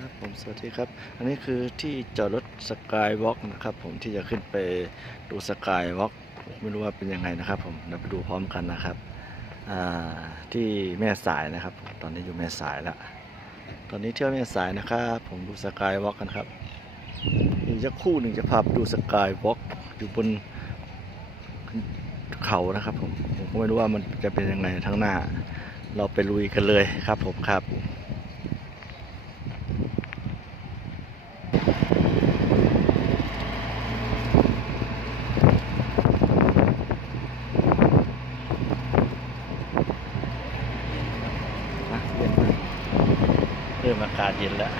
ครับผมสวัสดีครับ อันนี้คือที่จอดรถสกายวอล์กนะครับผมที่จะขึ้นไปดูสกายวอล์กไม่รู้ว่าเป็นยังไงนะครับ ผมเราไปดูพร้อมกันนะครับที่แม่สายนะครับ ตอนนี้อยู่แม่สายแล้วตอนนี้เที่ยวแม่สายนะครับผมดูสกายวอล์กกันครับอีกจะคู่หนึ่งจะพาไปดูสกายวอล์กอยู่บนเขานะครับผมผมก็ไม่รู้ว่ามันจะเป็นยังไงทั้งหน้า เราไปลุยกันเลยครับผมครับ อะเย็นมาก เริ่มอากาศเย็นแล้ว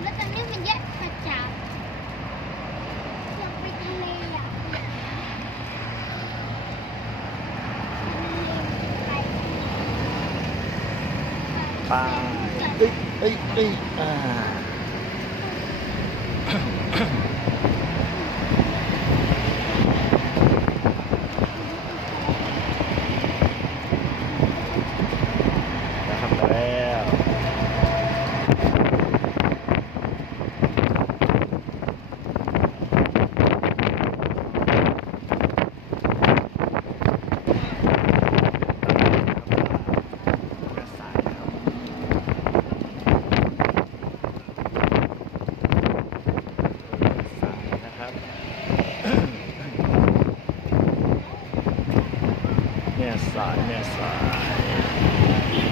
แล้วตอนนี้มันเยอะกระจับอยากไปทะเลอะ ปลาเอ้ยเอ้ยเอ้ยอ่า นะครับมาแล้ว สายนะครับสายนะครับ เนี่ย สายเนี่สาย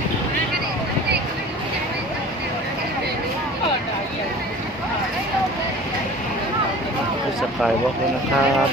คือสกายวอล์กแล้วนะครับ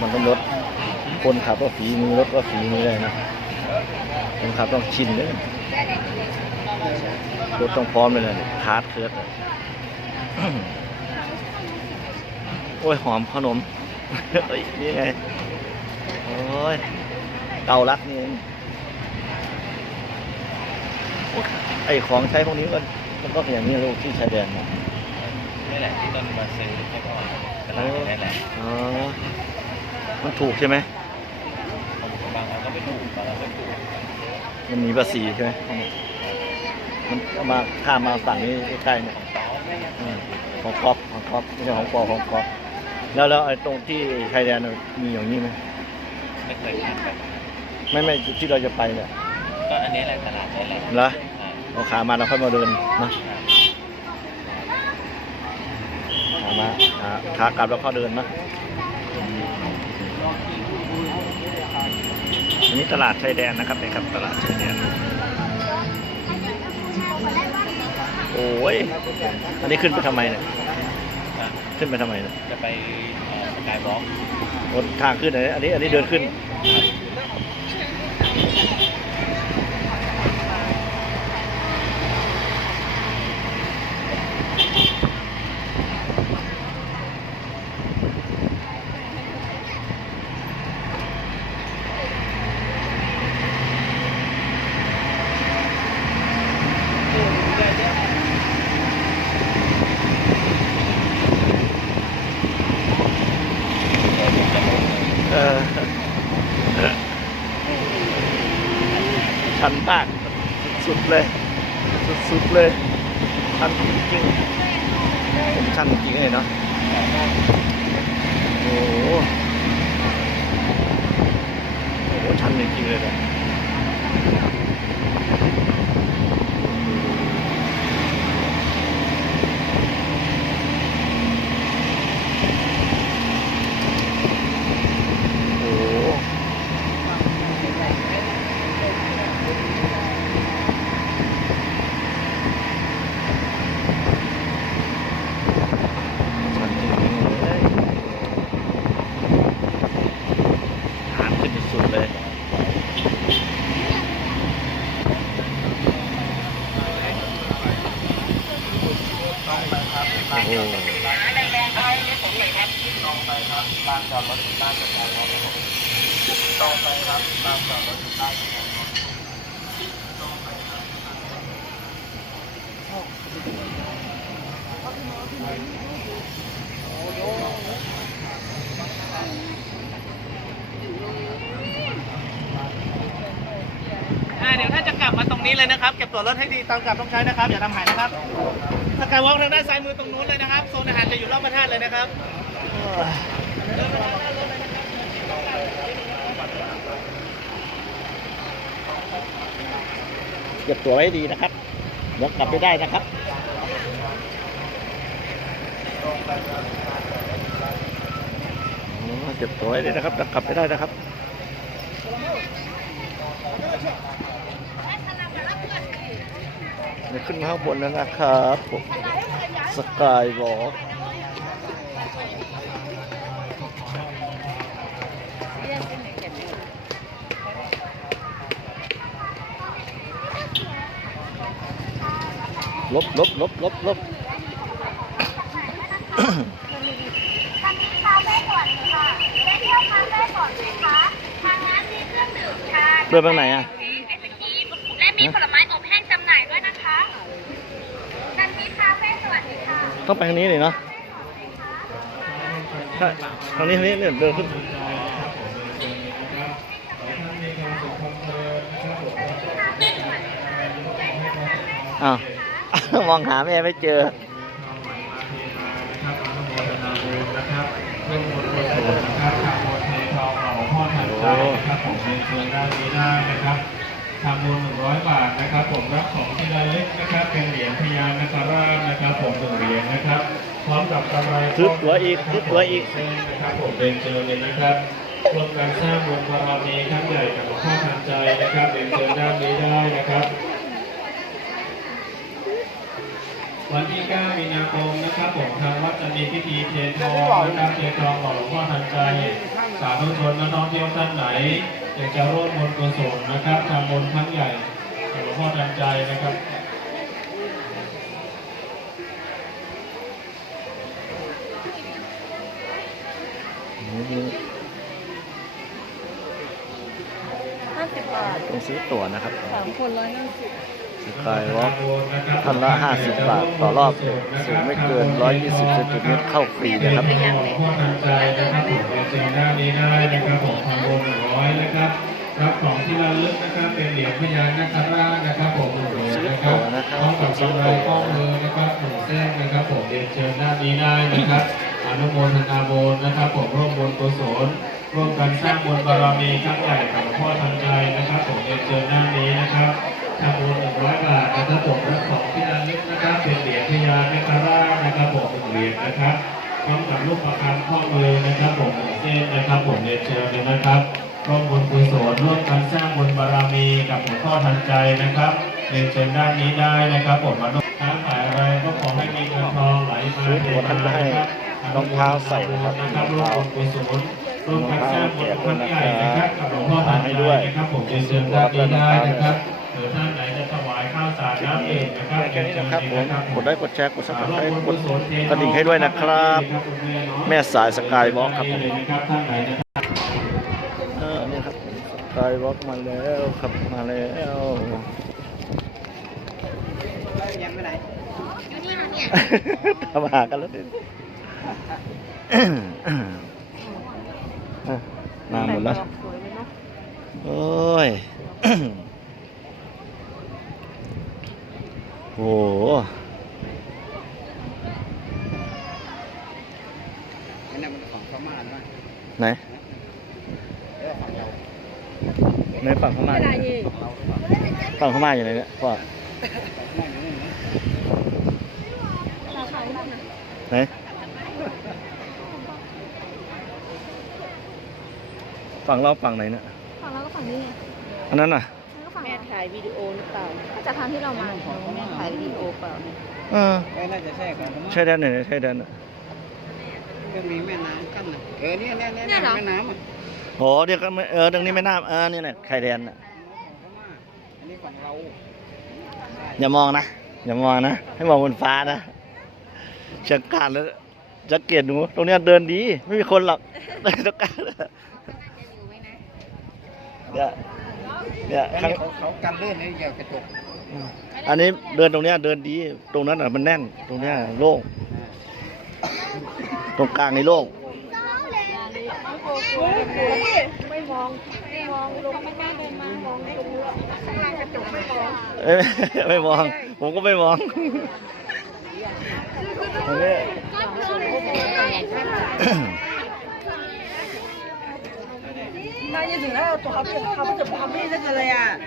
มันต้องรถ คนขับก็ฝีมือรถก็ฝีมือเลยนะคนขับต้องชินเลยรถต้องพร้อมเลยนะคาร์ดเคิร์ดเลยโอ้ยหอมขนมเอ้ยนี่ไงโอ้ยเกาลัดนี่เองโอ๊ยไอของใช้พวกนี้มันมันก็อย่างนี้ลูกที่ชายแดนนะนี่แหละที่ต้นมาซื้อใช่ก่อนตลาดนี่แหละอ๋อมันถูกใช่ไหมบางอันก็ไม่ถูกบางอันก็ถูกมันมีภาษีใช่ไหมมันเอามาข้ามมาฝั่งนี้ใกล้ๆเนี่ยของต้อไม่อืมของก๊อฟของก๊อฟไม่ใช่ของปอของก๊อฟแล้วแล้วไอ้ตรงที่ชายแดนน่ะมีอย่างนี้ไหมไม่เคยผ่านแบบไม่ไม่ที่เราจะไปเนี่ยก็อันนี้แหละตลาดนี่แหละเหรอเอาขามาเราค่อยมาเดินนะขามาขาขากลับแล้วเข้าเดินนะ อันนี้ตลาดชายแดนนะครับนี่ครับ ตลาดชายแดน โอ้ย อันนี้ขึ้นไปทำไมเนี่ย ขึ้นไปทำไมเนี่ยจะไปสกายวอล์กบนทางขึ้นอันนี้ อันนี้อันนี้เดินขึ้น เออ ชันมากสุดๆเลย สุดๆเลย ชันจริงๆผมชันจริงเลยเนาะโอ้โหโอ้โหชันจริงๆเลยนะ อ่าเดี๋ยวท่าจะกลับมาตรงนี้เลยนะครับ เก็บตัวรถให้ดีตอนกลับต้องใช้นะครับ อย่าทำหายนะครับสกายวอล์กทางด้านซ้ายมือตรงนู้นเลยนะครับ โซนอาหารจะอยู่รอบพระธาตุเลยนะครับเดินมาทางด้ารถเลยนะครับเก็บตัวไว้ดีนะครับ เดี๋ยวกลับไปได้นะครับเจ็บตัวเลยนะครับกลับไปได้นะครับขึ้นข้างบนแล้วนะครับสกายวอล์ก ลบลบลบลบลบทางนี้คาเฟ่ก่อนค่ะได้เที่ยวคาเฟ่ก่อนไหมคะทางนั้นมีเครื่องดื่มชาเดินไปไหนอะไอศกรีมและมีผลไม้อบแห้งจำหน่ายด้วยนะคะทางนี้คาเฟ่สวัสดีค่ะต้องไปทางนี้เลยเนาะใช่ทางนี้ทางนี้เนี่ยเดินขึ้นอ้าว มองหาแม่ไม่เจอนะครับเรื่องบนบนนะครับทางบนเททองหล่อพ่อทันใจนะครับผมเรียนเชิญด้านนี้ได้นะครับทางบนหนึ่งร้อยบาทนะครับ ผมรับของที่ระลึกนะครับ เป็นเหรียญพญานคราชนะครับ ผมหนึ่งเหรียญนะครับพร้อมกับกำไรซื้อตั๋วอีกซื้อตั๋วอีกเชิญนะครับผมเรียนเชิญเลยนะครับร่วมกันสร้างบุญบารมีครั้งใหญ่กับหลวงพ่อทันใจนะครับเรียนเชิญด้านนี้ได้นะครับ วันที่ 9 มีนาคมนะครับผมทางวัดจะมีพิธีเททองนะครับเททองหล่อหลวงพ่อทันใจสาธุชนนักท่องเที่ยวท่านไหนอยากจะร่วมบุญกุศลนะครับทำบุญครั้งใหญ่กับหลวงพ่อทันใจนะครับห้าสิบบาทต้องซื้อตั๋วนะครับสามคนร้อยห้าสิบส กายวอล์กท่านละ 50 บาท ต่อรอบสูงไม่เกิน 120เซนติเมตรเข้าฟรีนะครับหลวงพ่อทันใจนะครับผมเรียนเชิญด้านนี้ได้นะครับผมทำบุญหนึ่งร้อยนะครับรับของที่ระลึกนะครับเป็นเหรียญพญานาคราชนะครับผมหนึ่งเหรียญนะครับพร้อมกับกำไรข้อมือนะครับหนึ่งเส้นนะครับผมเรียนเชิญด้านนี้ได้นะครับอนุโมทนาบุญนะครับผมร่วมบุญกุศลร่วมกันสร้างบุญบารมีครั้งใหญ่กับหลวงพ่อทันใจนะครับผมเรียนเชิญด้านนี้นะครับ ทำบุญหนึ่งร้อยบาทนะครับผมรับของที่ระลึกนะครับเป็นเหรียญพญานาคราชนะครับผมหนึ่งเหรียญนะครับพร้อมกับรูปประคำข้อมือนะครับผมหนึ่งเส้นนะครับผมเรียนเชิญเลยนะครับร่วมบุญกุศลร่วมกันสร้างบุญบารมีกับหลวงพ่อทันใจนะครับเรียนเชิญด้านนี้ได้นะครับผมมนุษย์ค้าขายอะไรก็ขอให้มีเงินทองไหลมาซื้อตั๋วท่านได้รองเท้าใส่นะครับนะครับร่วมบุญกุศลร่วมกันสร้างบุญครั้งใหญ่นะครับกับหลวงพ่อทันใจนะครับผมเรียนเชิญด้านนี้ได้นะครับ น้ำดื่มนะครับแค่นี้นะครับผมเรียนเชิญกดไลค์กดแชร์กดซับสไครร่วมต์บุกญดกุศลเทกระดิ่งให้ด้วยนะครับ แม่สายสกายวอล์กครับผมนะครับท่านไหนจะเออนี่ครับสกายวอล์กมาแล้วครับมาแล้วอยู่นี่ค่ะเนี่ยทำหากันแล้วดิน้ำหมดแล้วสวยเลยเนาะโอ้ย โหนั่นมันของพม่าใช่ไหมไหนเออฝั่งเราในฝั่งพม่าไม่อยู่ได้ไหนยี่ฝั่งพม่าอยู่ไหนเนี่ยพ่อฝั่งพม่าอยู่นี่นะราคาเท่าไหร่ไหนฝั่งเราฝั่งไหนเนี่ยฝั่งเราก็ฝั่งนี้ไงอันนั้นน่ะาถ่ายวิดีโอหรือเปล่าก็จากทางที่เรามาแม่ถ่ายวิดีโอเปล่าเนี่ยเออเออน่าจะใช่กันพม่าใช่แดนไหนใช่แดนน่ะก็มีแม่น้ำกั้นนะเออเนี่ยเนี่ยเนี่ยแม่น้ำอะโหเดี๋ยวก็ไม่เออตรงนี้ไม่น่าเออนี่แหละไข่แดนน่ะของพม่าอันนี้ฝั่งเราอย่ามองนะอย่ามองนะ ให้มองบนฟ้านะเชียงคานแล้วจะเกลียดหนูตรงเนี้ยเดินดี ไม่มีคนหรอกเดินตรงกลางเดี๋ยว เนี่ยแล้วข้างนี่เขาเขากันลื่นนี่เกี่ยวกระจกอันนี้เดินตรงเนี้ยเดินดีตรงนั้นอะมันแน่นตรงเนี้ยโล่งตรงกลางนี่โล่งไม่มองไม่มองลงไม่กล้าเดินมามองตรงนี้ข้างล่างกระจกไม่มองเอ้ยไม่มอง ผมก็ไม่มองอันนี้ 那一整那多好多好多不好没那个了呀，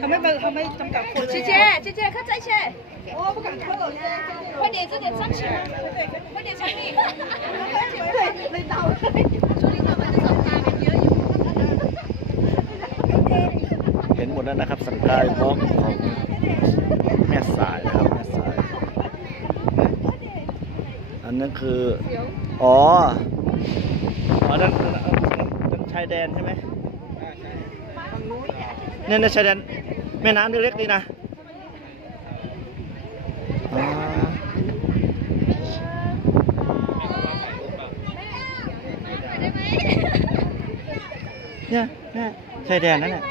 他们不他们他们搞错了。姐姐，姐姐，快站起来！我不敢看到现在。快点，这点站起来！快点，小丽！对，累到了。说你干嘛这种大感觉？ เห็นหมดแล้วนะครับสกายวอล์กของแม่สายนะครับแม่สาย อันนั้นคือ อ๋ออ๋อนั่นนั่นนั่นนั่นช ายแดนใช่ไหมเนี่ยในชายแดนแม่น้ำเล็กๆนี่นะเนี่ยเนี่ยชายแดนนั่นแหละ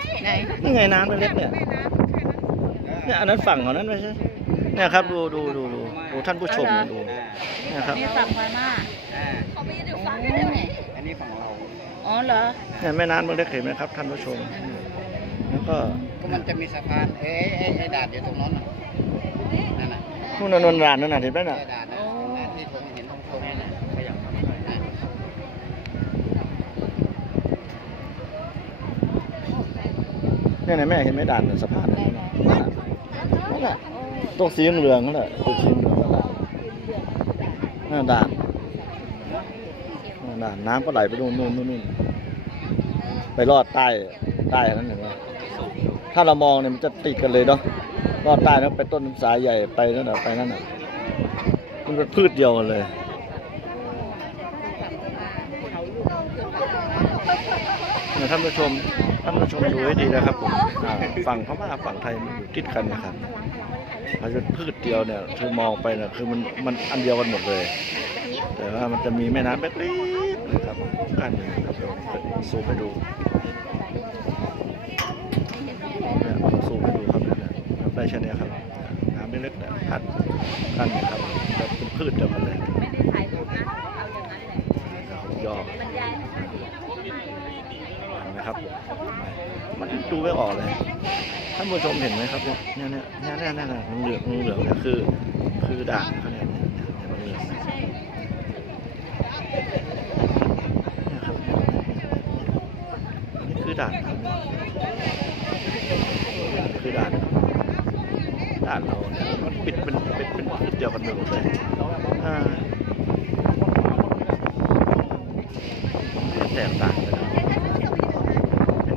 นี่ไงน้ำเล็กๆเนี่ยเนี่ยอันนั้นฝั่งของนั้นไม่ใช่เนี่ยครับดูดูดูดูดูท่านผู้ชมดูนะครับนี่ฝั่งพม่าเขาไม่ได้ฝั่ง นนี้ฝั่งเราอ๋อเหรอเนี่ยแม่น้ำเล็กๆเห็นไหมครับท่านผู้ชม แล้วก็ก็มันจะมีสะพานเอ้ยไอ้ไอ้ด่านอยู่ตรงนั้นน่ะนั่นน่ะนู่นน่ะนนรานนั่นน่ะเห็นไหมน่ะไอ้ด่านน่ะน่ะที่ผมเห็นตรงตรงนั้นน่ะขยับเข้ามาหน่อยนะเนี่ยนะแม่เห็นไหมด่านสะพานนั่นน่ะนั่นน่ะตรงสีเหลืองนั่นแหละตรงสีเหลืองนั่นด่านนั่นด่าน น่ะน้ำก็ไหลไปนู่นนู่นนู่นนู่นไปรอดใต้ใต้นั้นเห็นไหมถ้าเรามองเนี่ยมันจะติดกันเลยเนาะรอดใต้แล้วไปต้นสายใหญ่ไปนั่นน่ะไปนั่นน่ะมันเป็นพืชเดียวกันเลยท่านผู้ชมท่านผู้ชมดูให้ดีนะครับผมฝั่งพม่าฝั่งไทยมันอยู่ติดกันนะครับมันเป็นพืชเดียวเนี่ยคือมองไปเนี่ยคือมันมันอันเดียวกันหมดเลย แต่ว่ามันจะมีแม่น้ำเล็กๆนะครับกั้นอยู่นะครับเดี๋ยวผมซูมไปดูเนี่ยซูมไปดูครับเนี่ยได้แค่เนี้ยครับน้ำเล็กๆเนี่ยกั้นกั้นนะครับจะเป็นพืชเดียวกันเลยไม่ได้ถ่ายรูปนะเอาอย่างนั้นแหละยอบรรยายนะครับมันดูไม่ออกเลยท่านผู้ชมเห็นไหมครับเนี่ยเนี่ยเนี่ยเนี่ยเนี่ยเหลืองเหลืองเนี่ยคือ คือด่านเขาเนี่ยเนี่ยเนี่ยมันเหลืองเนี่ยครับอันนี้ คือด่านคือด่านด่านเราเนี่ยมันปิดเป็นเป็นเป็นจุดเดียวกันหมดเลยอ่าแตกต่างกัน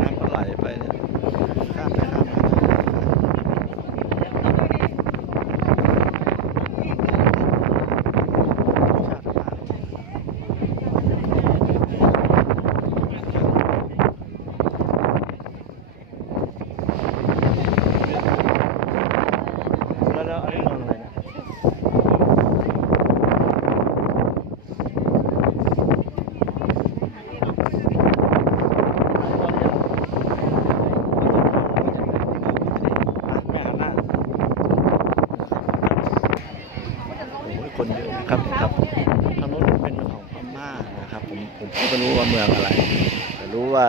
น้ำก็ไหลไปเนี่ยข้ามไปข้ามมาแล้วแล้วอันนี้นอนอะไรเนี่ยอะแม่หันหน้าโอ้ยคนเยอะนะครับครับทางโน้นเป็นของพม่านะครับ ผมผมก็ไม่รู้ว่าเมืองอะไร แต่รู้ว่า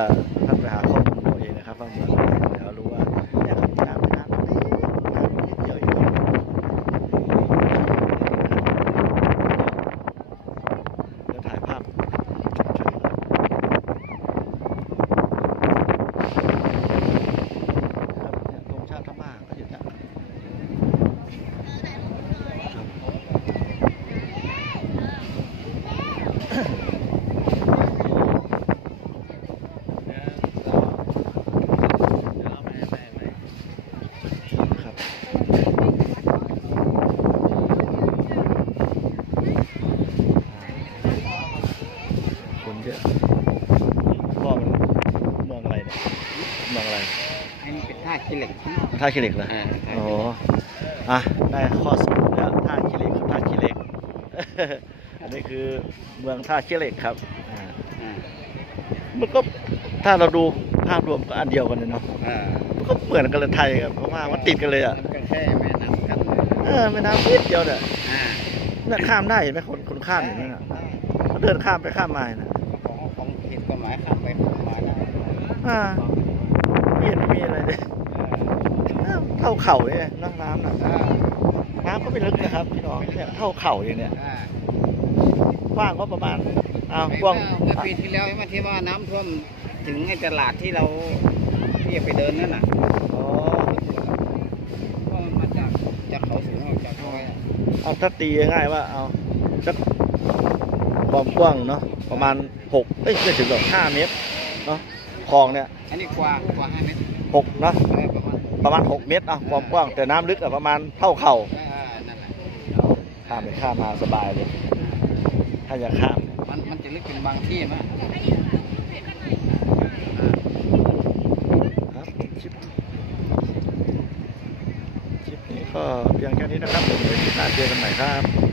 ท่านไปหาข้อมูลเอาเองนะครับว่าเมืองอะไรเดี๋ยวรู้ว่าเนี่ยครับน้ำน้ำน้ำน้ำนิดเดียวเองครับเดี๋ยวถ่ายภาพเฉยๆครับครับเนี่ยธงชาติพม่าก็อยู่เนี่ย ครับคนเยอะพ่อมันเมืองอะไรเนี่ยเมื องอะไรอันนี้เป็นท่าขี้เหล็กท่าขี้เหล็กเหรออ่าท่าโอ้ขี้โหเหล็กอะได้ข้อสรุปแล้วท่าขี้เหล็กครับท่าขี้เหล็ก อันนี้คือเมืองท่าขี้เหล็กครับอ่าอ่ามันก็ถ้าเราดูภาพรวมก็อันเดียวกันเลยเนาะอ่ามันก็ก็เหมือนกันเลยไทยกับพม่ามันติดกันเลยอะมันก็แค่แม่น้ำกั้นเออแม่น้ำนิดเดียวเนี่ยอ่าเนี่ยข้ามได้เห็นไหมคนคนข้ามอย่างนี้นน่ะเขาเดินข้ามไปข้ามมานะของของผิดกฎหมายข้ามไปข้ามมาได้อ่า ไม่เห็นมีอะไรเลยเออเท่าเข่าเนี่ยน้ำน้ำน่ะอ่าน้ำก็ไม่ลึกนะครับพี่น้องเนี่ยเท่าเข่าอย่างเนี่ยอ่ากว้างก็ประมาณอ้าวเมื่กว้างอเมื่อปีที่แล้วใช่ไหมที่ว่าน้ำท่วมถึงไอ้ตลาดที่เราที่จะไปเดินนั่นน่ะอ๋อก็มาจากจากเขาสูงออกจากเขาไว้อะเอาถ้าตีง่ายๆว่าเอาสักความกว้างเนาะประมาณหกเอ้ยไม่ถึงหรอกห้าเมตรเนาะ คลองเนี่ยอันนี้กว่ากว่าห้าเมตรหกเนาะเออประมาณประมาณหกเมตรอะความกว้างแต่น้ำลึกอะประมาณเท่าเข่าเออนั่นแหละข้ามไปข้ามมาสบายเลย ถ้าอยากข้ามมันมันจะลึกเป็นบางที่มั้ยครับคลิปคลิปนี้ก็เพียงแค่นี้นะครับเดี๋ยวคลิปหน้าเจอกันใหม่ครับ